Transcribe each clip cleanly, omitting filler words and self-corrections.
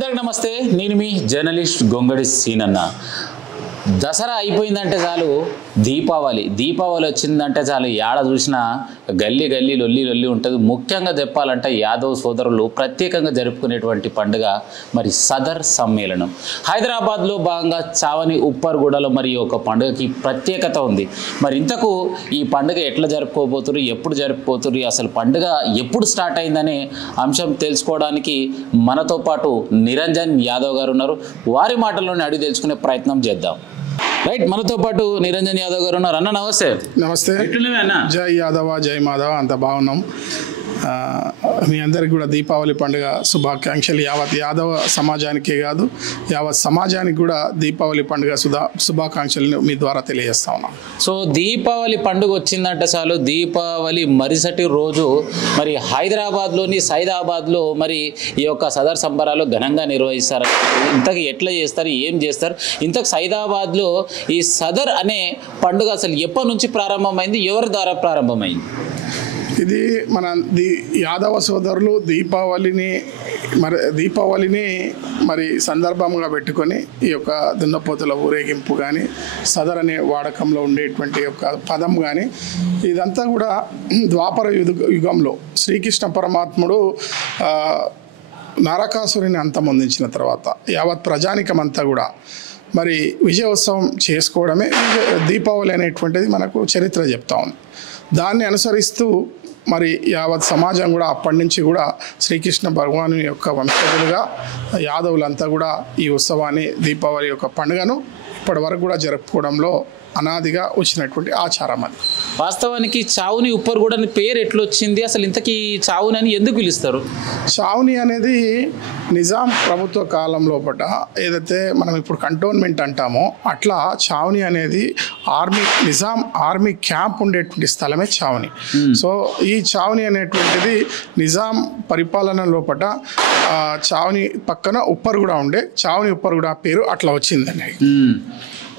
అందరికి నమస్తే. నేను మీ జర్నలిస్ట్ గొంగడి సీనన్న. దసరా అయిపోయిందంటే చాలు దీపావళి వచ్చిందంటే చాలు యాడ చూసినా గల్లీ గల్లీ లొల్లి లొల్లి ఉంటుంది. ముఖ్యంగా చెప్పాలంటే యాదవ్ సోదరులు ప్రత్యేకంగా జరుపుకునేటువంటి పండుగ మరి సదర్ సమ్మేళనం. హైదరాబాద్లో భాగంగా చావని ఉప్పర్గూడలో మరి ఒక పండుగకి ప్రత్యేకత ఉంది. మరి ఇంతకు ఈ పండుగ ఎట్లా జరుపుకోబోతున్నారు, ఎప్పుడు జరుపుకోతున్నారు, అసలు పండుగ ఎప్పుడు స్టార్ట్ అయిందనే అంశం తెలుసుకోవడానికి మనతో పాటు నిరంజన్ యాదవ్ గారు ఉన్నారు. వారి మాటల్లోనే అడిగి తెలుసుకునే ప్రయత్నం చేద్దాం. రైట్, మనతో పాటు నిరంజన్ యాదవ్ గారు ఉన్నారు. అన్న నమస్తే. నమస్తే. అన్న జై యాదవ జై మాధవ. అంత బాగున్నాం. మీ అందరికి కూడా దీపావళి పండుగ శుభాకాంక్షలు. యావత్ యాదవ సమాజానికే కాదు, యావత్ సమాజానికి కూడా దీపావళి పండుగ శుభాకాంక్షలను మీ ద్వారా తెలియజేస్తా ఉన్నాం. సో దీపావళి పండుగ వచ్చిందంటే చాలు దీపావళి మరుసటి రోజు మరి హైదరాబాద్లోని సైదాబాద్లో మరి ఈ యొక్క సదర్ సంబరాలు ఘనంగా నిర్వహిస్తారు. ఇంతకు ఎట్లా చేస్తారు, ఏం చేస్తారు? ఇంతకు సైదాబాద్లో ఈ సదర్ అనే పండుగ అసలు ఎప్పటి నుంచి ప్రారంభమైంది, ఎవరి ద్వారా ప్రారంభమైంది? ఇది మన యాదవ సోదరులు దీపావళిని మరి సందర్భంగా పెట్టుకొని ఈ యొక్క దున్నపోతుల ఊరేగింపు కానీ, సదర్ అనే వాడకంలో ఉండేటువంటి యొక్క పదం కానీ, ఇదంతా కూడా ద్వాపర యుగంలో శ్రీకృష్ణ పరమాత్ముడు నరకాసురుని అంతమొందించిన తర్వాత యావత్ ప్రజానికమంతా కూడా మరి విజయోత్సవం చేసుకోవడమే దీపావళి అనేటువంటిది మనకు చరిత్ర చెప్తా ఉంది. దాన్ని అనుసరిస్తూ మరి యావత్ సమాజం కూడా అప్పటి నుంచి కూడా శ్రీకృష్ణ భగవాను యొక్క వంశజులుగా యాదవులంతా కూడా ఈ ఉత్సవాన్ని, దీపావళి యొక్క పండుగను ఇప్పటి వరకు కూడా జరుపుకోవడంలో అనాదిగా వచ్చినటువంటి ఆచారం. అది వాస్తవానికి చావుని ఉప్పర్గూడ అనే పేరు ఎట్లా వచ్చింది, అసలు ఇంతకీ చావుని అని ఎందుకు పిలుస్తారు? చావుని అనేది నిజాం ప్రభుత్వ కాలం లోపల ఏదైతే మనం ఇప్పుడు కంటోన్మెంట్ అంటామో అట్లా చావుని అనేది నిజాం ఆర్మీ క్యాంప్ ఉండేటువంటి స్థలమే చావుని. సో ఈ చావుని అనేటువంటిది నిజాం పరిపాలన లోపల చావుని పక్కన ఉప్పర్గూడ ఉండే, చావుని ఉప్పర్గూడ పేరు అట్లా వచ్చిందని.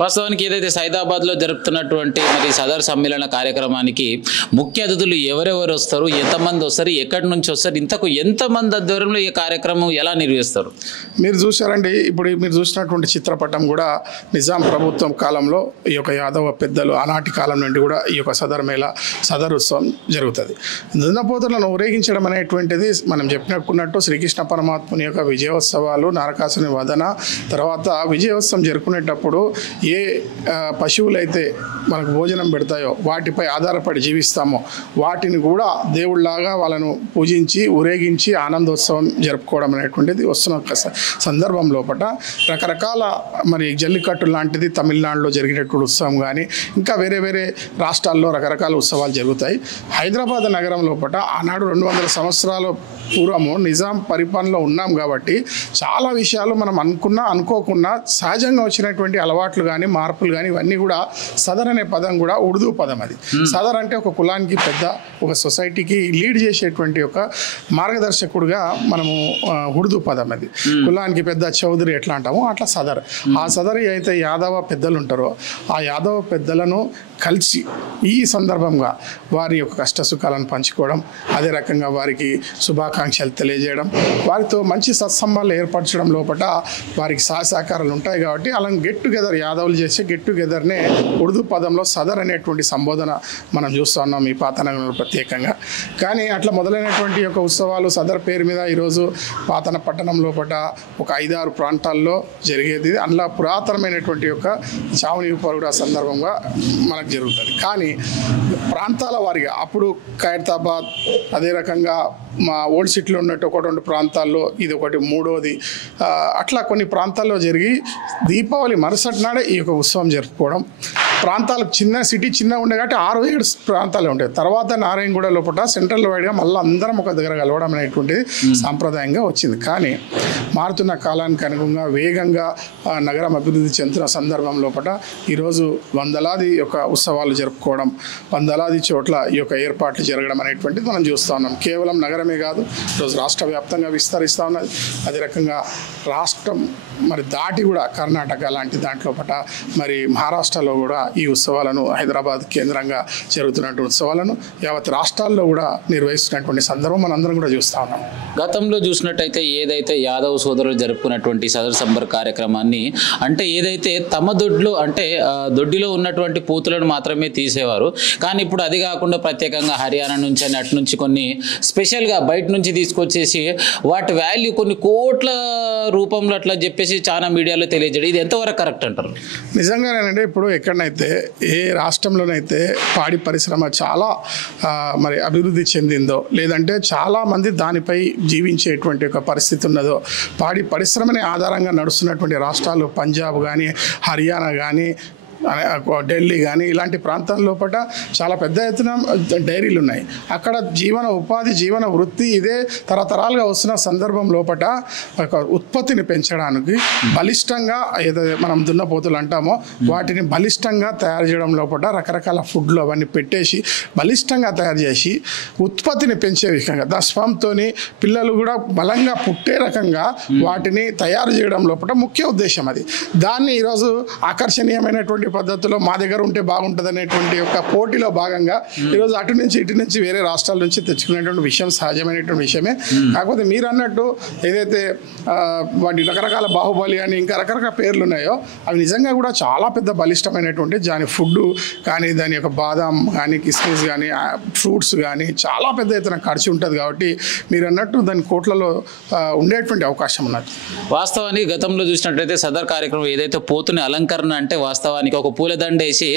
వాస్తవానికి ఏదైతే సైదాబాద్లో జరుపుతున్నటువంటి మరి సదర్ సమ్మేళన కార్యక్రమానికి ముఖ్య అతిథులు ఎవరెవరు వస్తారు, ఎంతమంది వస్తారు, ఎక్కడి నుంచి వస్తారు, ఇంతకు ఎంతమంది ఆధ్వర్యంలో ఈ కార్యక్రమం ఎలా నిర్వహిస్తారు? మీరు చూసారండి, ఇప్పుడు మీరు చూసినటువంటి చిత్రపటం కూడా నిజాం ప్రభుత్వం కాలంలో ఈ యొక్క యాదవ పెద్దలు ఆనాటి కాలం నుండి కూడా ఈ యొక్క సదర్ ఉత్సవం జరుగుతుంది. దున్నపోతులను ఊరేగించడం అనేటువంటిది మనం చెప్పినట్టుకున్నట్టు శ్రీకృష్ణ పరమాత్ముని యొక్క విజయోత్సవాలు, నరకాసుని వదన తర్వాత విజయోత్సవం జరుపుకునేటప్పుడు ఏ పశువులైతే మనకు భోజనం పెడతాయో వాటిపై ఆధారపడి జీవిస్తామో వాటిని కూడా దేవుళ్ళలాగా వాళ్ళను పూజించి ఊరేగించి ఆనందోత్సవం జరుపుకోవడం అనేటువంటిది వస్తున్న సందర్భం లోపల రకరకాల మరి జల్లికట్టు లాంటిది తమిళనాడులో జరిగినటువంటి ఉత్సవం కానీ ఇంకా వేరే వేరే రాష్ట్రాల్లో రకరకాల ఉత్సవాలు జరుగుతాయి. హైదరాబాద్ నగరం లోపల ఆనాడు 200 సంవత్సరాల పూర్వము నిజాం పరిపాలనలో ఉన్నాం కాబట్టి చాలా విషయాలు మనం అనుకోకున్నా సహజంగా వచ్చినటువంటి అలవాట్లు కానీ మార్పులు కానీ ఇవన్నీ కూడా సదర్ అనే పదం కూడా ఉర్దూ పదం. అది సదర్ అంటే ఒక కులానికి పెద్ద, ఒక సొసైటీకి లీడ్ చేసేటువంటి ఒక మార్గదర్శకుడుగా మనము ఉర్దూ పదం. అది కులానికి పెద్ద చౌదరి ఎట్లా అంటామో అట్లా సదర్. ఆ సదరి అయితే యాదవ పెద్దలు ఉంటారో ఆ యాదవ పెద్దలను కలిసి ఈ సందర్భంగా వారి యొక్క కష్ట సుఖాలను పంచుకోవడం, అదే రకంగా వారికి శుభాకాంక్షలు తెలియజేయడం, వారితో మంచి సత్సంబంధాలు ఏర్పరచడం లోపల వారికి సహకారాలు ఉంటాయి. కాబట్టి అలా గెట్ టుగెదర్ యాదవులు చేసే గెట్ టుగెదర్నే ఉర్దూ పదంలో సదర్ అనేటువంటి సంబోధన మనం చూస్తూ ఉన్నాం ఈ పాతనగరంలో ప్రత్యేకంగా. కానీ అట్లా మొదలైనటువంటి యొక్క ఉత్సవాలు సదర్ పేరు మీద ఈరోజు పాతన పట్టణం లోపల ఒక 5-6 ప్రాంతాల్లో జరిగేది. అందులో పురాతనమైనటువంటి యొక్క చావుని ఉప్పర్గూడ సందర్భంగా మనకు జరుగుతుంది. కానీ ప్రాంతాల వారిగా అప్పుడు ఖైరతాబాద్, అదే రకంగా మా ఓల్డ్ సిటీలో ఉన్నట్టు 1-2 ప్రాంతాల్లో ఇది ఒకటి, మూడోది అట్లా కొన్ని ప్రాంతాల్లో జరిగి దీపావళి మరుసటి నాడే ఈ యొక్క ఉత్సవం జరుపుకోవడం. ప్రాంతాలు సిటీ చిన్నగా ఉండే కాబట్టి 6-7 ప్రాంతాలే ఉంటాయి. తర్వాత నారాయణగూడ లోపల సెంట్రల్ వైడ్గా మళ్ళీ అందరం ఒక దగ్గర కలవడం అనేటువంటిది సాంప్రదాయంగా వచ్చింది. కానీ మారుతున్న కాలానికి అనుగుణంగా వేగంగా నగరం అభివృద్ధి చెందుతున్న సందర్భం లోపల ఈరోజు వందలాది యొక్క ఉత్సవాలు జరుపుకోవడం, వందలాది చోట్ల ఈ యొక్క ఏర్పాట్లు జరగడం అనేటువంటిది మనం చూస్తూ ఉన్నాం. కేవలం నగరమే కాదు, ఈరోజు రాష్ట్ర వ్యాప్తంగా విస్తరిస్తూ ఉన్నది. అదే రకంగా రాష్ట్రం మరి దాటి కూడా కర్ణాటక లాంటి దాంట్లో పట మరి మహారాష్ట్రలో కూడా ఈ ఉత్సవాలను హైదరాబాద్ కేంద్రంగా జరుగుతున్నటువంటి ఉత్సవాలను యావత్ రాష్ట్రాల్లో కూడా నిర్వహిస్తున్నటువంటి సందర్భం మనందరం కూడా చూస్తూ ఉన్నాం. గతంలో చూసినట్టయితే ఏదైతే యాదవ్ సోదరులు జరుపుకున్నటువంటి సదర్ సంబర్ కార్యక్రమాన్ని అంటే ఏదైతే తమ దొడ్లో అంటే దొడ్డిలో ఉన్నటువంటి పూతులను మాత్రమే తీసేవారు. కానీ ఇప్పుడు అది కాకుండా ప్రత్యేకంగా హర్యానా నుంచి అని అటు నుంచి కొన్ని స్పెషల్గా బయట నుంచి తీసుకొచ్చేసి వాటి వాల్యూ కొన్ని కోట్ల రూపంలో అట్లా చెప్పేసి చాలా మీడియాలో తెలియజేయడం ఇది ఎంతవరకు కరెక్ట్ అంటారు? నిజంగానేనండి. ఇప్పుడు ఎక్కడనైతే ఏ రాష్ట్రంలోనైతే పాడి పరిశ్రమ చాలా మరి అభివృద్ధి చెందిందో లేదంటే చాలామంది దానిపై జీవించేటువంటి ఒక పరిస్థితి ఉన్నదో పాడి పరిశ్రమని ఆధారంగా నడుస్తున్నటువంటి రాష్ట్రాలు పంజాబ్ కానీ హర్యానా కానీ ఢిల్లీ కానీ ఇలాంటి ప్రాంతాల లోపల చాలా పెద్ద ఎత్తున డైరీలు ఉన్నాయి. అక్కడ జీవన ఉపాధి జీవన వృత్తి ఇదే తరతరాలుగా వస్తున్న సందర్భం లోపల ఒక ఉత్పత్తిని పెంచడానికి బలిష్టంగా ఏదైతే మనం దున్నపోతులు అంటామో వాటిని బలిష్టంగా తయారు చేయడం లోపల రకరకాల ఫుడ్లు అవన్నీ పెట్టేసి బలిష్టంగా తయారు చేసి ఉత్పత్తిని పెంచే విధంగా స్పంతో పిల్లలు కూడా బలంగా పుట్టే రకంగా వాటిని తయారు చేయడం లోపల ముఖ్య ఉద్దేశం అది. దాన్ని ఈరోజు ఆకర్షణీయమైనటువంటి పద్ధతిలో మా దగ్గర ఉంటే బాగుంటుంది అనేటువంటి ఒక పోటీలో భాగంగా ఈరోజు అటు నుంచి ఇటు నుంచి వేరే రాష్ట్రాల నుంచి తెచ్చుకునేటువంటి విషయం సహజమైనటువంటి విషయమే. కాకపోతే మీరు అన్నట్టు ఏదైతే వాటి రకరకాల బాహుబలి అని ఇంకా రకరకాల పేర్లు ఉన్నాయో అవి నిజంగా కూడా చాలా పెద్ద బలిష్టమైనటువంటి దాని ఫుడ్ కానీ దాని యొక్క బాదాం కానీ కిస్మిస్ కానీ ఫ్రూట్స్ కానీ చాలా పెద్ద ఎత్తున ఖర్చు ఉంటుంది. కాబట్టి మీరు అన్నట్టు దాని కోట్లలో ఉండేటువంటి అవకాశం ఉన్నది. వాస్తవానికి గతంలో చూసినట్లయితే సదర్ కార్యక్రమం ఏదైతే పోతున్న అలంకరణ అంటే వాస్తవానికి ఒక పూలదండ వేసి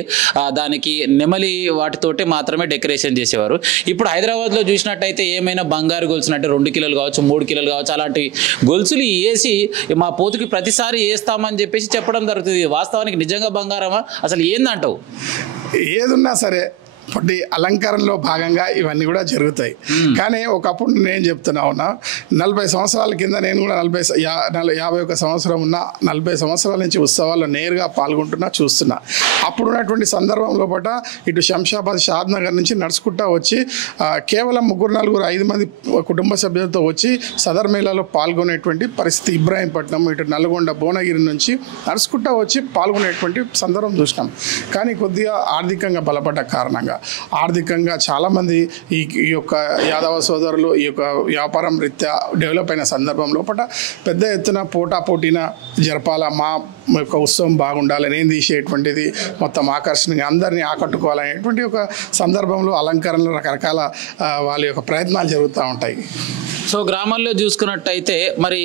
దానికి నెమలి వాటితోటే మాత్రమే డెకరేషన్ చేసేవారు. ఇప్పుడు హైదరాబాద్లో చూసినట్టయితే ఏమైనా బంగారు గొలుసులు అంటే 2 కిలోలు కావచ్చు 3 కిలోలు కావచ్చు అలాంటి గొలుసులు వేసి మా పోతుకి ప్రతిసారి వేస్తామని చెప్పేసి చెప్పడం జరుగుతుంది. వాస్తవానికి నిజంగా బంగారమా అసలు ఏందంటావు? ఏదున్నా సరే పొట్టి అలంకరణలో భాగంగా ఇవన్నీ కూడా జరుగుతాయి. కానీ ఒకప్పుడు నేను చెప్తున్నా ఉన్నా 40 సంవత్సరాల కింద నేను కూడా 51 సంవత్సరం ఉన్నా 40 సంవత్సరాల నుంచి ఉత్సవాల్లో నేరుగా పాల్గొంటున్నా చూస్తున్నా. అప్పుడు ఉన్నటువంటి సందర్భం లోపల ఇటు శంషాబాద్ షాద్ నగర్ నుంచి నడుచుకుంటా వచ్చి కేవలం 3-4-5 మంది కుటుంబ సభ్యులతో వచ్చి సదర్ మేళాలో పాల్గొనేటువంటి పరిస్థితి. ఇబ్రాహీంపట్నం ఇటు నల్గొండ భువనగిరి నుంచి నడుచుకుంటా వచ్చి పాల్గొనేటువంటి సందర్భం చూసినాం. కానీ కొద్దిగా ఆర్థికంగా బలపడ్డ కారణంగా ఆర్థికంగా చాలామంది ఈ యొక్క యాదవ సోదరులు ఈ యొక్క వ్యాపారం రీత్యా డెవలప్ అయిన సందర్భం లోపల పెద్ద ఎత్తున పోటీన జరపాల మా యొక్క ఉత్సవం బాగుండాలి నేను తీసేటువంటిది మొత్తం ఆకర్షణగా అందరినీ ఆకట్టుకోవాలనేటువంటి ఒక సందర్భంలో అలంకరణలో రకరకాల వాళ్ళ యొక్క ప్రయత్నాలు జరుగుతూ ఉంటాయి. సో గ్రామాల్లో చూసుకున్నట్టయితే మరి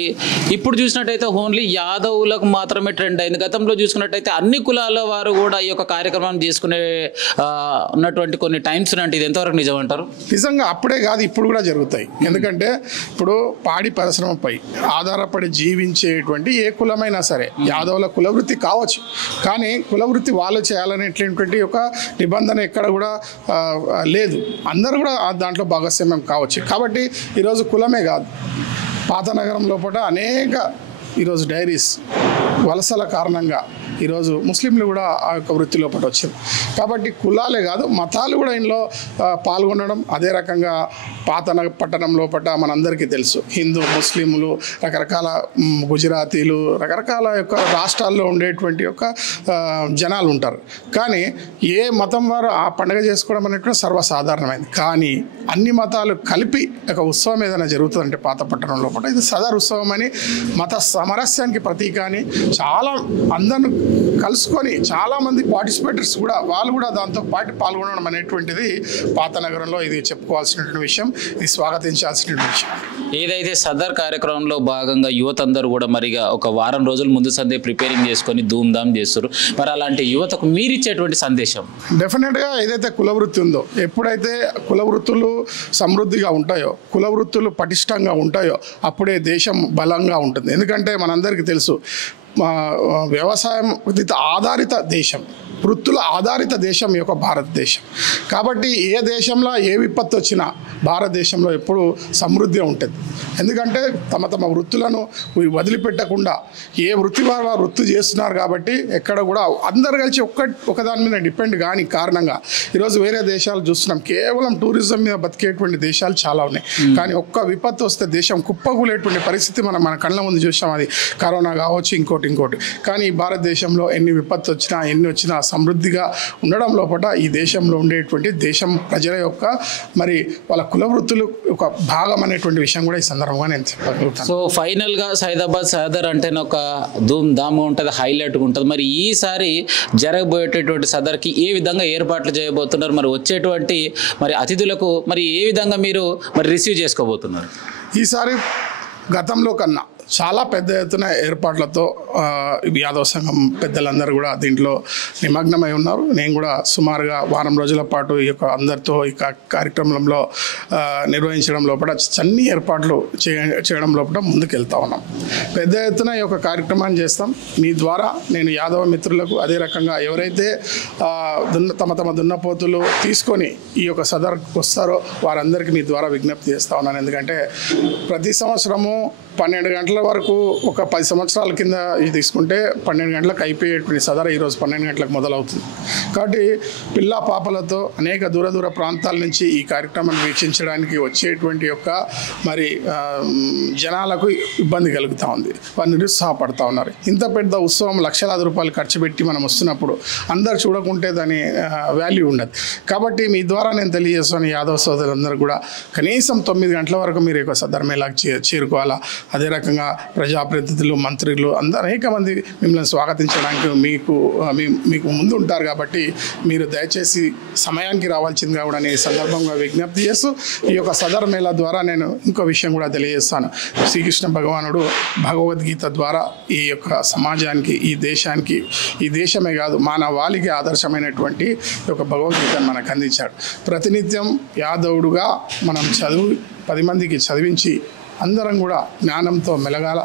ఇప్పుడు చూసినట్టయితే ఓన్లీ యాదవులకు మాత్రమే ట్రెండ్ అయింది. గతంలో చూసుకున్నట్టయితే అన్ని కులాల వారు కూడా ఈ యొక్క కార్యక్రమం చేసుకునే ఉన్నటువంటి కొన్ని టైమ్స్ అంటే ఇది ఎంతవరకు నిజం అంటారు? నిజంగా అప్పుడే కాదు ఇప్పుడు కూడా జరుగుతాయి. ఎందుకంటే ఇప్పుడు పాడి పరిశ్రమపై ఆధారపడి జీవించేటువంటి ఏ కులమైనా సరే యాదవుల కులవృత్తి కావచ్చు, కానీ కులవృత్తి వాళ్ళు చేయాలనేటువంటి ఒక నిబంధన ఎక్కడ కూడా లేదు. అందరూ కూడా దాంట్లో భాగస్వామ్యం కావచ్చు. కాబట్టి ఈరోజు కులమే కాదు పాత నగరం లోపల అనేక ఈరోజు డైరీస్ వలసల కారణంగా ఈరోజు ముస్లింలు కూడా ఆ యొక్క వృత్తి లోపల వచ్చింది. కాబట్టి కులాలే కాదు మతాలు కూడా ఇందులో పాల్గొనడం. అదే రకంగా పాత పట్టణం లోపల మనందరికీ తెలుసు హిందూ ముస్లింలు రకరకాల గుజరాతీలు రకరకాల యొక్క రాష్ట్రాల్లో ఉండేటువంటి యొక్క జనాలు ఉంటారు. కానీ ఏ మతం వారు ఆ పండుగ చేసుకోవడం అనేటువంటి సర్వసాధారణమైంది. కానీ అన్ని మతాలు కలిపి ఒక ఉత్సవం ఏదైనా జరుగుతుందంటే పాత పట్టణం లోపల ఇది సదర్ ఉత్సవం అని మత సామరస్యానికి ప్రతీక అని చాలా అందరూ కలుసుకొని చాలామంది పార్టిసిపేటర్స్ కూడా వాళ్ళు కూడా దాంతో పాటు పాల్గొనడం అనేటువంటిది పాత నగరంలో ఇది చెప్పుకోవాల్సినటువంటి విషయం, ఇది స్వాగతించాల్సినటువంటి విషయం. ఏదైతే సదర్ కార్యక్రమంలో భాగంగా యువత అందరూ కూడా మరిగా ఒక వారం రోజుల ముందు సందే ప్రిపేరింగ్ చేసుకొని ధూమ్ధామ్ చేస్తారు. మరి అలాంటి యువతకు మీరు ఇచ్చేటువంటి సందేశం? డెఫినెట్గా ఏదైతే కులవృత్తి ఉందో ఎప్పుడైతే కులవృత్తులు సమృద్ధిగా ఉంటాయో కులవృత్తులు పటిష్టంగా ఉంటాయో అప్పుడే దేశం బలంగా ఉంటుంది. ఎందుకంటే మనందరికీ తెలుసు వ్యవసాయం ఆధారిత దేశం వృత్తుల ఆధారిత దేశం యొక్క భారతదేశం. కాబట్టి ఏ దేశంలో ఏ విపత్తు వచ్చినా భారతదేశంలో ఎప్పుడు సమృద్ధి ఉంటుంది. ఎందుకంటే తమ వృత్తులను వదిలిపెట్టకుండా ఏ వృత్తి వారు వృత్తి చేస్తున్నారు కాబట్టి ఎక్కడ కూడా అందరు కలిసి ఒకదాని మీద డిపెండ్ కాని కారణంగా ఈరోజు వేరే దేశాలు చూస్తున్నాం కేవలం టూరిజం మీద బతికేటువంటి దేశాలు చాలా ఉన్నాయి. కానీ ఒక్క విపత్తు వస్తే దేశం కుప్పకూలేటువంటి పరిస్థితి మన కళ్ళ ముందు చూసాం. అది కరోనా కావచ్చు ఇంకోటి. కానీ భారతదేశంలో ఎన్ని విపత్తు వచ్చినా ఎన్ని వచ్చినా సమృద్ధిగా ఉండడం లోపల ఈ దేశంలో ఉండేటువంటి దేశం ప్రజల యొక్క మరి వాళ్ళ కుల వృత్తులు ఒక భాగం అనేటువంటి విషయం కూడా ఈ సందర్భంగా నేను చెప్పగలుగుతాను. సో ఫైనల్గా సైదాబాద్ సదర్ అంటేనే ఒక ధూమ్ ధామ్గా ఉంటుంది, హైలైట్గా ఉంటుంది. మరి ఈసారి జరగబోయేటటువంటి సదర్కి ఏ విధంగా ఏర్పాట్లు చేయబోతున్నారు? మరి వచ్చేటువంటి మరి అతిథులకు మరి ఏ విధంగా మీరు మరి రిసీవ్ చేసుకోబోతున్నారు? ఈసారి గతంలో కన్నా చాలా పెద్ద ఎత్తున ఏర్పాట్లతో యాదవ సంఘం పెద్దలందరూ కూడా దీంట్లో నిమగ్నమై ఉన్నారు. నేను కూడా సుమారుగా వారం రోజుల పాటు ఈ యొక్క అందరితో ఈ కార్యక్రమంలో నిర్వహించడం లోపల అన్ని ఏర్పాట్లు చేయడం లోపల ముందుకు వెళ్తా ఉన్నాం. పెద్ద ఎత్తున ఈ యొక్క కార్యక్రమాన్ని చేస్తాం. మీ ద్వారా నేను యాదవ మిత్రులకు అదే రకంగా ఎవరైతే తమ దున్నపోతులు తీసుకొని ఈ యొక్క సదర్కు వస్తారో వారందరికీ మీ ద్వారా విజ్ఞప్తి చేస్తూ ఉన్నాను. ఎందుకంటే ప్రతి సంవత్సరము 12 గంటల వరకు ఒక 10 సంవత్సరాల కింద ఇది తీసుకుంటే 12 గంటలకు అయిపోయేటువంటి సదర ఈరోజు 12 గంటలకు మొదలవుతుంది. కాబట్టి పిల్ల పాపలతో అనేక దూర ప్రాంతాల నుంచి ఈ కార్యక్రమాన్ని వీక్షించడానికి వచ్చేటువంటి యొక్క మరి జనాలకు ఇబ్బంది కలుగుతూ ఉంది. వారు నిరుత్సాహపడుతూ ఉన్నారు. ఇంత పెద్ద ఉత్సవం లక్షలాది రూపాయలు ఖర్చు పెట్టి మనం వస్తున్నప్పుడు అందరు చూడకుంటే దాని వాల్యూ ఉండదు. కాబట్టి మీ ద్వారా నేను తెలియజేస్తాను యాదవ సోదరులందరూ కూడా కనీసం 9 గంటల వరకు మీరు యొక్క సదర్ మేళాకు చేరుకోవాలా. అదే రకంగా ప్రజాప్రతినిధులు, మంత్రులు అందరూ అనేక మంది మిమ్మల్ని స్వాగతించడానికి మీకు ముందు ఉంటారు. కాబట్టి మీరు దయచేసి సమయానికి రావాల్సిందిగా కూడా నేను ఈ సందర్భంగా విజ్ఞప్తి చేస్తూ ఈ యొక్క సదర్ మేళా ద్వారా నేను ఇంకో విషయం కూడా తెలియజేస్తాను. శ్రీకృష్ణ భగవానుడు భగవద్గీత ద్వారా ఈ యొక్క సమాజానికి, ఈ దేశానికి, ఈ దేశమే కాదు మానవాళికి ఆదర్శమైనటువంటి ఒక భగవద్గీతను మనకు అందించాడు. ప్రతినిత్యం యాదవుడుగా మనం 10 మందికి చదివించి అందరం కూడా జ్ఞానంతో మెలగాల,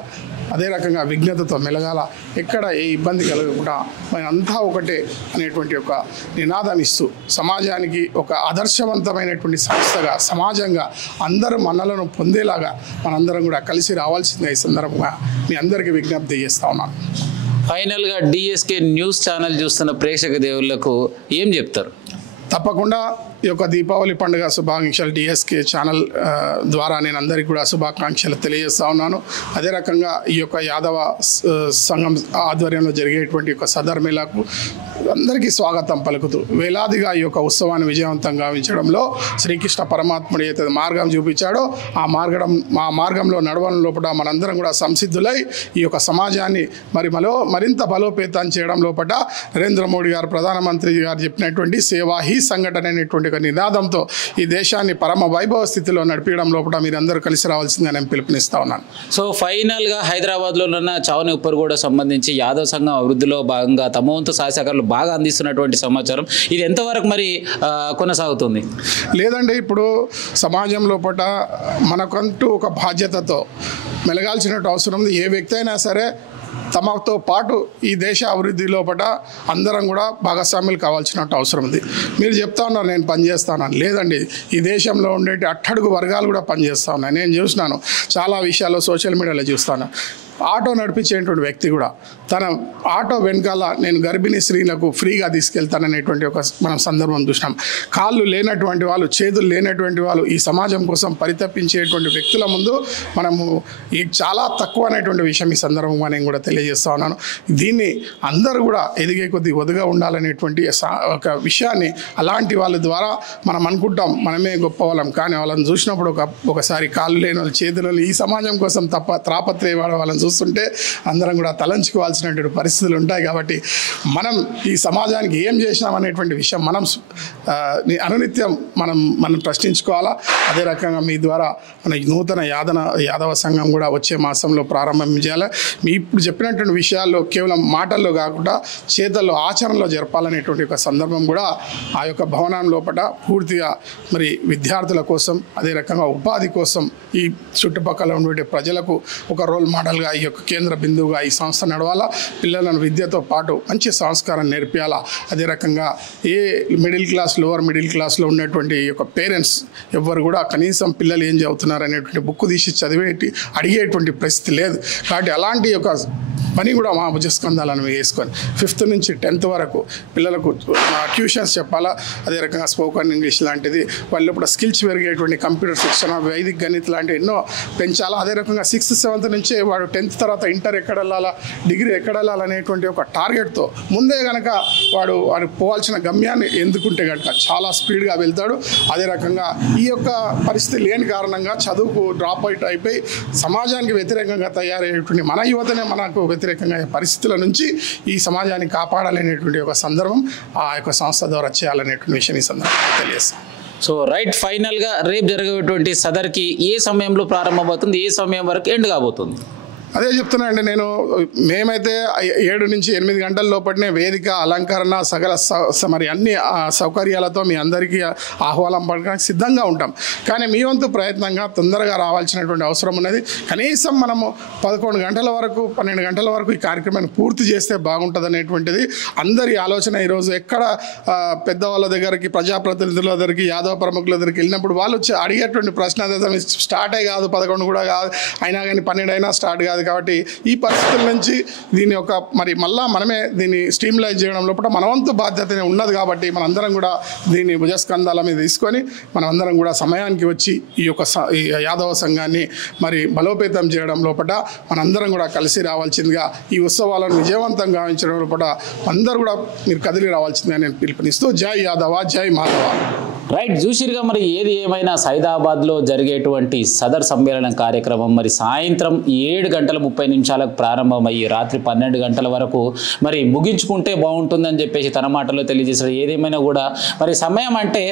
అదే రకంగా విజ్ఞతతో మెలగాల, ఎక్కడ ఏ ఇబ్బంది కలగకుండా మనం అంతా ఒకటే అనేటువంటి ఒక నినాదం ఇస్తూ సమాజానికి ఒక ఆదర్శవంతమైనటువంటి సంస్థగా, సమాజంగా అందరూ మనలను పొందేలాగా మనందరం కూడా కలిసి రావాల్సిందే ఈ సందర్భంగా మీ అందరికీ విజ్ఞప్తి చేస్తూ ఉన్నాను. ఫైనల్గా డిఎస్కే న్యూస్ ఛానల్ చూస్తున్న ప్రేక్షక దేవుళ్లకు ఏం చెప్తారు? తప్పకుండా ఈ యొక్క దీపావళి పండుగ శుభాకాంక్షలు డిఎస్కే ఛానల్ ద్వారా నేను అందరికీ కూడా శుభాకాంక్షలు తెలియజేస్తూ ఉన్నాను. అదే రకంగా ఈ యొక్క యాదవ సంఘం ఆధ్వర్యంలో జరిగేటువంటి యొక్క సదర్ మేళాకు అందరికీ స్వాగతం పలుకుతూ వేలాదిగా ఈ యొక్క ఉత్సవాన్ని విజయవంతంగా గావించడంలో శ్రీకృష్ణ పరమాత్ముడు ఏదైతే మార్గం చూపించాడో ఆ మార్గంలో నడవడం లోపల మనందరం కూడా సంసిద్ధులై ఈ యొక్క సమాజాన్ని మరింత బలోపేతం చేయడం లోపల నరేంద్ర మోడీ గారు ప్రధానమంత్రి గారు చెప్పినటువంటి సేవా హీ సంఘటన అనేటువంటి నినాదంతో ఈ దేశాన్ని పరమ వైభవ స్థితిలో నడిపించడం లోపల మీరందరూ కలిసి రావాల్సిందిగా నేను పిలుపునిస్తా ఉన్నాను. సో ఫైనల్గా హైదరాబాద్లో ఉన్న చావని ఉప్పర్గూడ సంబంధించి యాదవ సంఘం అభివృద్ధిలో భాగంగా తమ వంతు సహకారాలు బాగా అందిస్తున్నటువంటి సమాచారం ఇది ఎంతవరకు మరి కొనసాగుతుంది? లేదండి, ఇప్పుడు సమాజం లోపల మనకంటూ ఒక బాధ్యతతో మెలగాల్సినట్టు అవసరం ఉంది. ఏ వ్యక్తి అయినా సరే తమతో పాటు ఈ దేశ అభివృద్ధి లోపల అందరం కూడా భాగస్వాములు కావాల్సినట్టు అవసరం ఉంది. మీరు చెప్తా ఉన్నారు నేను పనిచేస్తాను, లేదండి, ఈ దేశంలో ఉండే అట్టడుగు వర్గాలు కూడా పనిచేస్తూ ఉన్నాయి. నేను చూసినాను చాలా విషయాల్లో, సోషల్ మీడియాలో చూస్తాను. ఆటో నడిపించేటువంటి వ్యక్తి కూడా తన ఆటో వెనకాల నేను గర్భిణీ స్త్రీలకు ఫ్రీగా తీసుకెళ్తాననేటువంటి ఒక మనం సందర్భం చూసినాం. కాళ్ళు లేనటువంటి వాళ్ళు, చేతులు లేనటువంటి వాళ్ళు ఈ సమాజం కోసం పరితపించేటువంటి వ్యక్తుల ముందు మనము ఈ చాలా తక్కువ అనేటువంటి విషయం ఈ సందర్భంగా నేను కూడా తెలియజేస్తా ఉన్నాను. దీన్ని అందరూ కూడా ఎదిగే కొద్ది ఒదుగా ఉండాలనేటువంటి ఒక విషయాన్ని అలాంటి వాళ్ళ ద్వారా మనం అనుకుంటాం మనమే గొప్ప వాళ్ళం, కానీ వాళ్ళని చూసినప్పుడు ఒకసారి కాళ్ళు లేని వాళ్ళు, చేతులు ఈ సమాజం కోసం త్రాపత్రయ వాళ్ళని చూస్తుంటే అందరం కూడా తలంచుకోవాల్సినటువంటి పరిస్థితులు ఉంటాయి. కాబట్టి మనం ఈ సమాజానికి ఏం చేసినాం అనేటువంటి విషయం మనం అనునిత్యం మనం ప్రశ్నించుకోవాలా. అదే రకంగా మీ ద్వారా మన నూతన యాదవ సంఘం కూడా వచ్చే మాసంలో ప్రారంభం చేయాలి. మీ ఇప్పుడు చెప్పినటువంటి విషయాల్లో కేవలం మాటల్లో కాకుండా చేతల్లో, ఆచరణలో జరపాలనేటువంటి ఒక సందర్భం కూడా ఆ యొక్క భవనం లోపల పూర్తిగా మరి విద్యార్థుల కోసం, అదే రకంగా ఉపాధి కోసం, ఈ చుట్టుపక్కల ఉన్నటువంటి ప్రజలకు ఒక రోల్ మోడల్గా ఈ యొక్క కేంద్ర బిందువుగా ఈ సంస్థ నడవాలా. పిల్లలను విద్యతో పాటు మంచి సంస్కారం నేర్పియాలా. అదే రకంగా a middle class, lower middle క్లాస్లో ఉన్నటువంటి ఈ యొక్క పేరెంట్స్ ఎవ్వరు కూడా కనీసం పిల్లలు ఏం చదువుతున్నారు అనేటువంటి బుక్ తీసి చదివేటి అడిగేటువంటి పరిస్థితి లేదు. కాబట్టి అలాంటి యొక్క పని కూడా మా భుజస్కంధాలను వేసుకొని 5th నుంచి 10th వరకు పిల్లలకు ట్యూషన్స్ చెప్పాలా. అదే రకంగా స్పోకన్ ఇంగ్లీష్ లాంటిది వాళ్ళు ఇప్పుడు స్కిల్స్ పెరిగేటువంటి కంప్యూటర్ శిక్షణ, వైదిక గణిత లాంటివి ఎన్నో పెంచాలా. అదే రకంగా 6th 7th నుంచే వాడు 10th తర్వాత ఇంటర్ ఎక్కడ వెళ్ళాలా, డిగ్రీ ఎక్కడ వెళ్ళాలనేటువంటి ఒక టార్గెట్తో ముందే కనుక వాడు పోవాల్సిన గమ్యాన్ని ఎందుకుంటే కనుక చాలా స్పీడ్గా వెళ్తాడు. అదే రకంగా ఈ యొక్క పరిస్థితి లేని కారణంగా చదువుకు డ్రాప్ అవుట్ అయిపోయి సమాజానికి వ్యతిరేకంగా తయారయ్యేటువంటి మన యువతనే మనకు వ్యతిరేకంగా పరిస్థితుల నుంచి ఈ సమాజాన్ని కాపాడాలనేటువంటి ఒక సందర్భం ఆ యొక్క సంస్థ ద్వారా చేయాలనేటువంటి విషయం ఈ సందర్భంగా తెలియజేస్తాం. సో రైట్, ఫైనల్గా రేపు జరిగేటువంటి సదర్కి ఏ సమయంలో ప్రారంభమవుతుంది, ఏ సమయం వరకు ఎండ్ కాబోతుంది? అదే చెప్తున్నా అండి, నేను మేమైతే 7 నుంచి 8 గంటల లోపలనే వేదిక అలంకరణ సకల మరి అన్ని సౌకర్యాలతో మీ అందరికీ ఆహ్వానం పడడానికి సిద్ధంగా ఉంటాం. కానీ మీ వంతు ప్రయత్నంగా తొందరగా రావాల్సినటువంటి అవసరం ఉన్నది. కనీసం మనము 11 గంటల వరకు 12 గంటల వరకు ఈ కార్యక్రమాన్ని పూర్తి చేస్తే బాగుంటుంది అనేటువంటిది అందరి ఆలోచన. ఈరోజు ఎక్కడ పెద్దవాళ్ళ దగ్గరికి, ప్రజాప్రతినిధుల దగ్గరికి, యాదవ ప్రముఖుల దగ్గరికి వెళ్ళినప్పుడు వాళ్ళు వచ్చి అడిగేటువంటి ప్రశ్న స్టార్టే కాదు, 11 కూడా కాదు, అయినా కానీ 12 అయినా స్టార్ట్ కాదు. కాబట్టి ఈ పరిస్థితుల నుంచి దీని యొక్క మరి మళ్ళా మనమే దీన్ని స్ట్రీమ్లైన్ చేయడం లోపల మనవంతు బాధ్యత ఉన్నది. కాబట్టి మనందరం కూడా దీన్ని భుజస్కంధాల మీద తీసుకొని మనమందరం కూడా సమయానికి వచ్చి ఈ యొక్క యాదవ సంఘాన్ని మరి బలోపేతం చేయడం లోపల మనందరం కూడా కలిసి రావాల్సిందిగా, ఈ ఉత్సవాలను విజయవంతం గావించడం లోపల అందరూ కూడా మీరు కదిలి రావాల్సిందిగా నేను పిలుపునిస్తూ జై యాదవ, జై మాధవ. రైట్, చూసిరుగా మరి ఏది ఏమైనా సైదాబాద్లో జరిగేటువంటి సదర్ సమ్మేళనం కార్యక్రమం మరి సాయంత్రం 7:30 ప్రారంభమయ్యి రాత్రి 12 గంటల వరకు మరి ముగించుకుంటే బాగుంటుందని చెప్పేసి తన మాటలో తెలియజేశారు. ఏదేమైనా కూడా మరి సమయం అంటే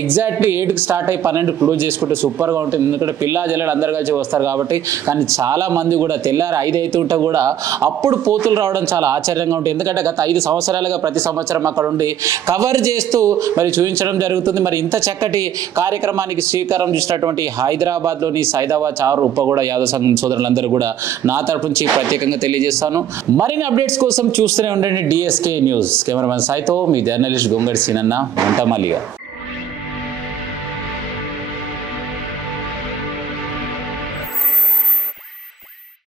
ఎగ్జాక్ట్లీ 8కి స్టార్ట్ అయ్యి 12 క్లోజ్ చేసుకుంటే సూపర్గా ఉంటుంది. ఎందుకంటే పిల్లా జల్లలు అందరు కలిసి వస్తారు కాబట్టి. కానీ చాలామంది కూడా తెల్లారి 5 అవుతుంటే కూడా అప్పుడు పోతులు రావడం చాలా ఆశ్చర్యంగా ఉంటుంది. ఎందుకంటే గత 5 సంవత్సరాలుగా ప్రతి సంవత్సరం అక్కడ ఉండి కవర్ చేస్తూ మరి చూపించడం జరుగుతుంది. మరి ఇంత చక్కటి కార్యక్రమానికి శ్రీకారం చుట్టినటువంటి హైదరాబాద్లోని సైదాబాద్ చారు ఉప్పగూడ యాదవ సంఘం సోదరులందరూ కూడా నా తరపు నుంచి ప్రత్యేకంగా తెలియజేస్తాను. మరిన్ని అప్డేట్స్ కోసం చూస్తూనే ఉండండి DSK న్యూస్. కెమెరామెన్ సాయితో మీ జర్నలిస్ట్ గొంగడి సీనన్న. ఉంటామల్లిగా.